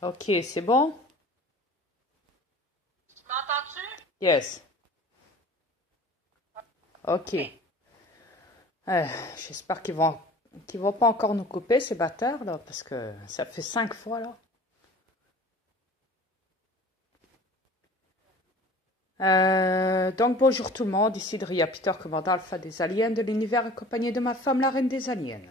Ok, c'est bon? M'entends-tu? Yes. Ok. J'espère qu'ils vont pas encore nous couper ces bâtards là, parce que ça fait 5 fois là. Donc bonjour tout le monde, ici Dria Peter, commandant alpha des aliens de l'univers, accompagné de ma femme, la reine des aliens.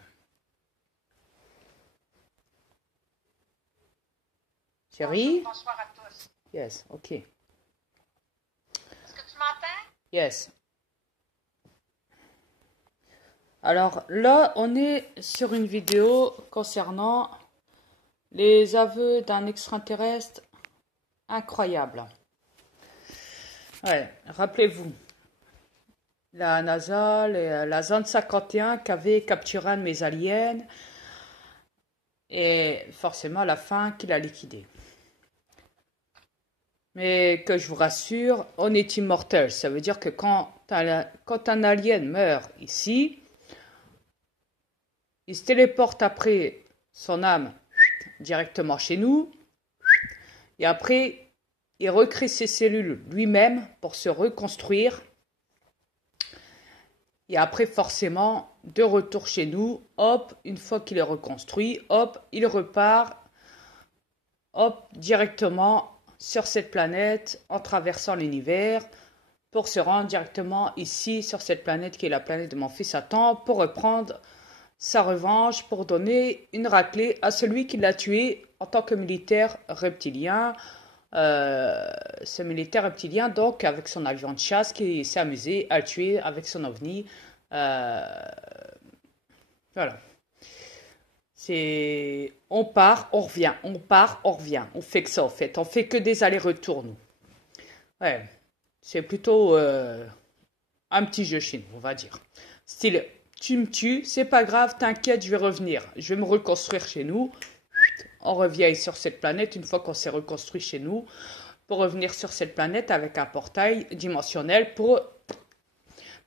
Bonjour, Chérie? bonsoir à tous. Yes, ok. Est-ce que tu m'entends? Yes. Alors là, on est sur une vidéo concernant les aveux d'un extraterrestre incroyable. Ouais, rappelez-vous, la NASA, la zone 51 qui avait capturé un de mes aliens et forcément à la fin qu'il a liquidé. Mais que je vous rassure, on est immortel. Ça veut dire que quand un alien meurt ici, il se téléporte après son âme directement chez nous et après il recrée ses cellules lui-même pour se reconstruire. Et après, forcément, de retour chez nous, hop, une fois qu'il est reconstruit, hop, il repart, hop, directement sur cette planète, en traversant l'univers, pour se rendre directement ici, sur cette planète qui est la planète de mon fils Adam, pour reprendre sa revanche, pour donner une raclée à celui qui l'a tué en tant que militaire reptilien. Ce militaire reptilien, donc, avec son avion de chasse, qui s'est amusé à le tuer avec son ovni. Voilà. On part, on revient, on part, on revient. On fait que ça, en fait. On fait que des allers-retours, nous. Ouais. C'est plutôt un petit jeu chez nous, on va dire. Style, tu me tues, c'est pas grave, t'inquiète, je vais revenir. Je vais me reconstruire chez nous. On revient sur cette planète une fois qu'on s'est reconstruit chez nous, pour revenir sur cette planète avec un portail dimensionnel pour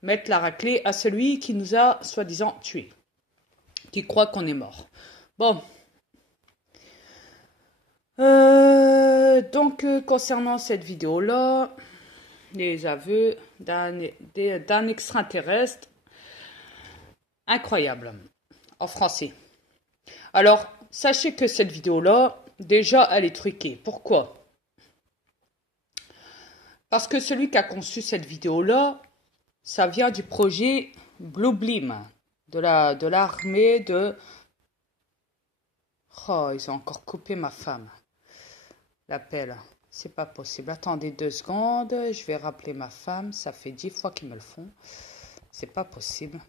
mettre la raclée à celui qui nous a soi-disant tués, qui croit qu'on est mort. Bon. Donc, concernant cette vidéo-là, les aveux d'un extraterrestre incroyable, en français. Alors, sachez que cette vidéo-là, déjà, elle est truquée. Pourquoi? Parce que celui qui a conçu cette vidéo-là, ça vient du projet Blue Beam, de l'armée de... Oh, ils ont encore coupé ma femme. L'appel. C'est pas possible. Attendez 2 secondes. Je vais rappeler ma femme. Ça fait 10 fois qu'ils me le font. C'est pas possible.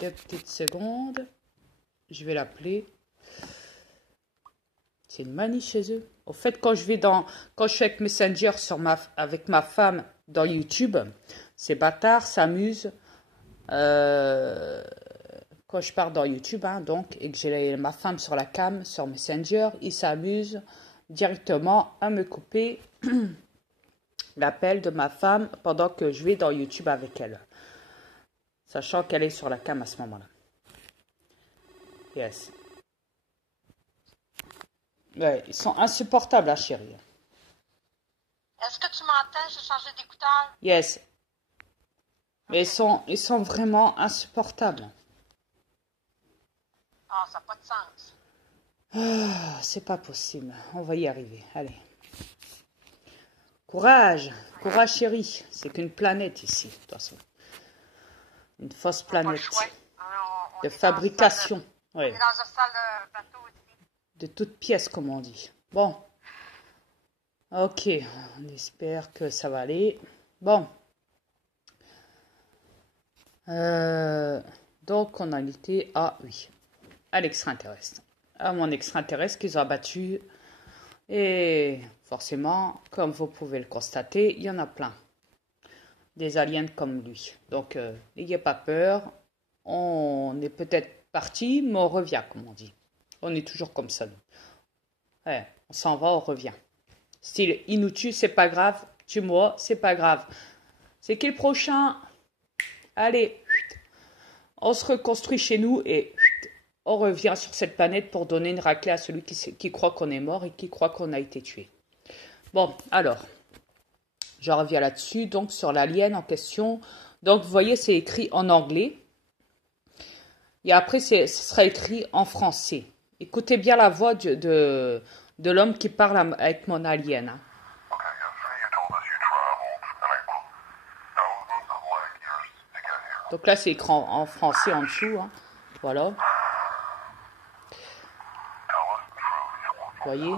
2 petites secondes. Je vais l'appeler. C'est une manie chez eux. Au fait, quand je suis avec Messenger avec ma femme dans YouTube, ces bâtards s'amusent. Quand je pars dans YouTube, hein, donc, et que j'ai ma femme sur la cam, sur Messenger, ils s'amusent directement à me couper l'appel de ma femme pendant que je vais dans YouTube avec elle. Sachant qu'elle est sur la cam à ce moment-là. Yes. Ouais, ils sont insupportables, hein, chérie. Est-ce que tu m'entends? J'ai changé d'écouteur. Yes. Mais ils sont vraiment insupportables. Ah, ça n'a pas de sens. Ah, c'est pas possible. On va y arriver. Allez. Courage. Courage, chérie. C'est qu'une planète ici, de toute façon. Une fausse On n'a pas le planète choix. On de est fabrication. on Ouais. est dans une salle de bateau ici. De toutes pièces, comme on dit. Bon. Ok. On espère que ça va aller. Bon. Donc, on a été à l'extraterrestre. À mon extraterrestre qu'ils ont abattu. Et forcément, comme vous pouvez le constater, il y en a plein. Des aliens comme lui. Donc, n'ayez pas peur. On est peut-être parti, mais on revient, comme on dit. On est toujours comme ça, nous. Ouais, on s'en va, on revient. Style, il nous tue, c'est pas grave. Tue-moi, c'est pas grave. C'est qui le prochain? Allez, on se reconstruit chez nous et on revient sur cette planète pour donner une raclée à celui qui croit qu'on est mort et qui croit qu'on a été tué. Bon, alors, je reviens là-dessus, donc sur l'alien en question. Donc, vous voyez, c'est écrit en anglais. Et après, ce sera écrit en français. Écoutez bien la voix de l'homme qui parle avec mon alien. Hein. Donc là, c'est écrit en français en dessous. Hein. Voilà. Vous voyez.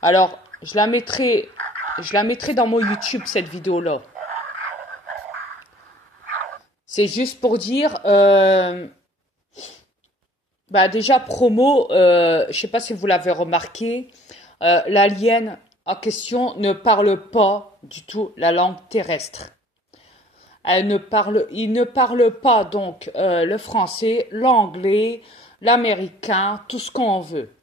Alors, je la mettrai dans mon YouTube, cette vidéo-là. C'est juste pour dire, déjà promo, je sais pas si vous l'avez remarqué, l'alien en question ne parle pas du tout la langue terrestre. Il ne parle pas donc le français, l'anglais, l'américain, tout ce qu'on veut.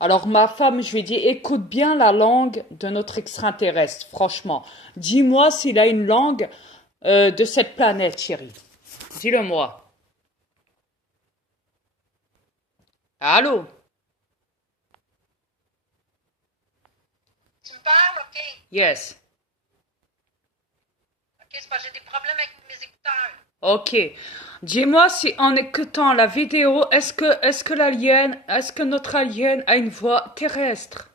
Alors ma femme, je lui ai dit, écoute bien la langue de notre extraterrestre, franchement. Dis-moi s'il a une langue de cette planète, chérie. Dis-le-moi. Allô? Tu me parles, OK? Yes. OK, c'est parce que j'ai des problèmes avec mes écouteurs. Ok. Dis-moi si en écoutant la vidéo, est-ce que notre alien a une voix terrestre?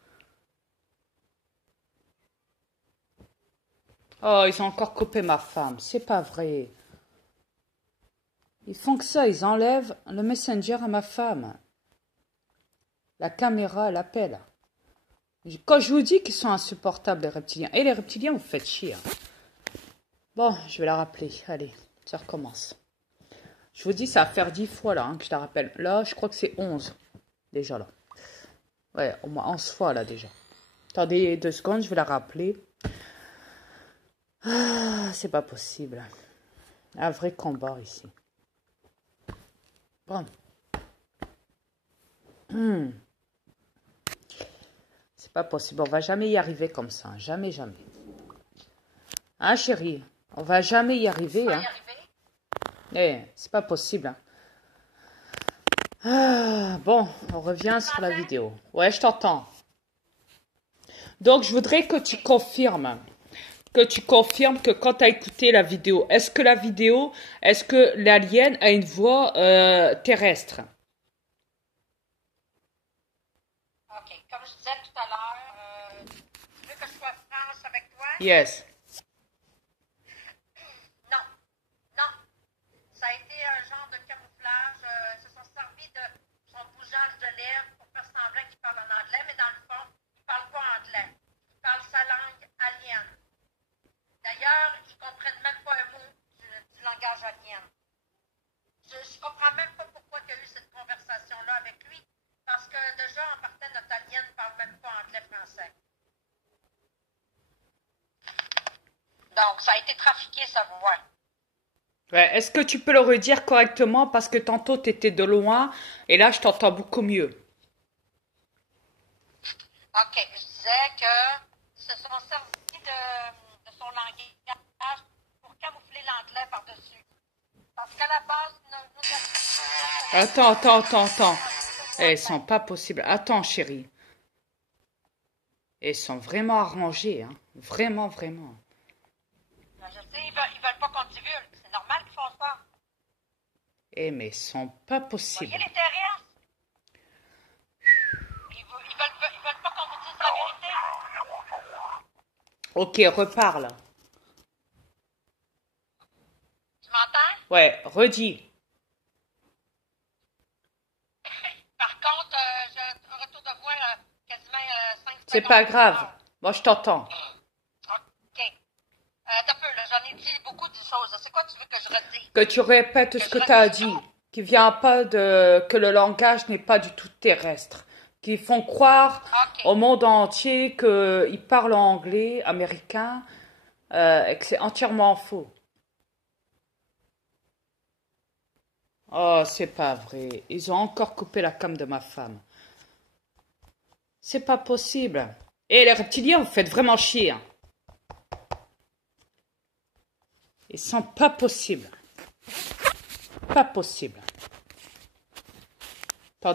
Oh, ils ont encore coupé ma femme. C'est pas vrai. Ils font que ça, ils enlèvent le messenger à ma femme. La caméra, elle appelle. Quand je vous dis qu'ils sont insupportables, les reptiliens. Et les reptiliens, vous faites chier. Hein. Bon, je vais la rappeler. Allez, ça recommence. Je vous dis, ça va faire 10 fois là que je la rappelle. Là, je crois que c'est 11. Déjà là. Ouais, au moins 11 fois là déjà. Attendez 2 secondes, je vais la rappeler. Ah, c'est pas possible. Un vrai combat ici. Bon. C'est pas possible. On va jamais y arriver comme ça. Jamais, jamais. Hein, chérie? On va jamais y arriver. Hein. C'est pas possible. Hein. Ah, bon, on revient sur la vidéo. Ouais, je t'entends. Donc, je voudrais que tu confirmes. Que quand tu as écouté la vidéo, est-ce que l'alien a une voix terrestre? OK. Comme je disais tout à l'heure, tu veux que je sois franche avec toi? Yes. Non. Non. Ça a été un genre de camouflage. Ils se sont servis de son bougeage de lèvres pour faire semblant qu'ils parlent en anglais, mais dans le fond, ils ne parlent pas anglais. Ils parlent sa langue alien. D'ailleurs, ils ne comprennent même pas un mot du langage alien. Je ne comprends même pas pourquoi il y a eu cette conversation-là avec lui, parce que déjà, en partant, notre alien ne parle même pas anglais-français. Donc, ça a été trafiqué, sa voix. Ouais, est-ce que tu peux le redire correctement parce que tantôt tu étais de loin et là je t'entends beaucoup mieux. OK, je disais que se sont servis de son langage pour camoufler l'anglais par-dessus. Parce qu'à la base, Attends. Elles sont pas possibles. Attends, chérie. Elles sont vraiment arrangées, hein. Vraiment. Je sais, ils veulent pas qu'on divulgue. C'est normal qu'ils font ça. Mais elles sont pas possibles. Voyez les terrestres? Ils veulent pas qu'on vous dise la vérité. Ok, reparle. Tu m'entends? Ouais, redis. Par contre, j'ai un retour de voix quasiment 5 secondes. C'est pas grave. Moi, je t'entends. OK. T'as peu, là, j'en ai dit beaucoup de choses. C'est quoi tu veux que je redise? Que tu répètes ce que tu as dit. Qui vient pas que le langage n'est pas du tout terrestre. Qui font croire au monde entier qu'ils parlent en anglais, américain, et que c'est entièrement faux. Oh, c'est pas vrai. Ils ont encore coupé la cam de ma femme. C'est pas possible. Et les reptiliens, vous faites vraiment chier. Hein. Ils sont pas possibles. pas possible.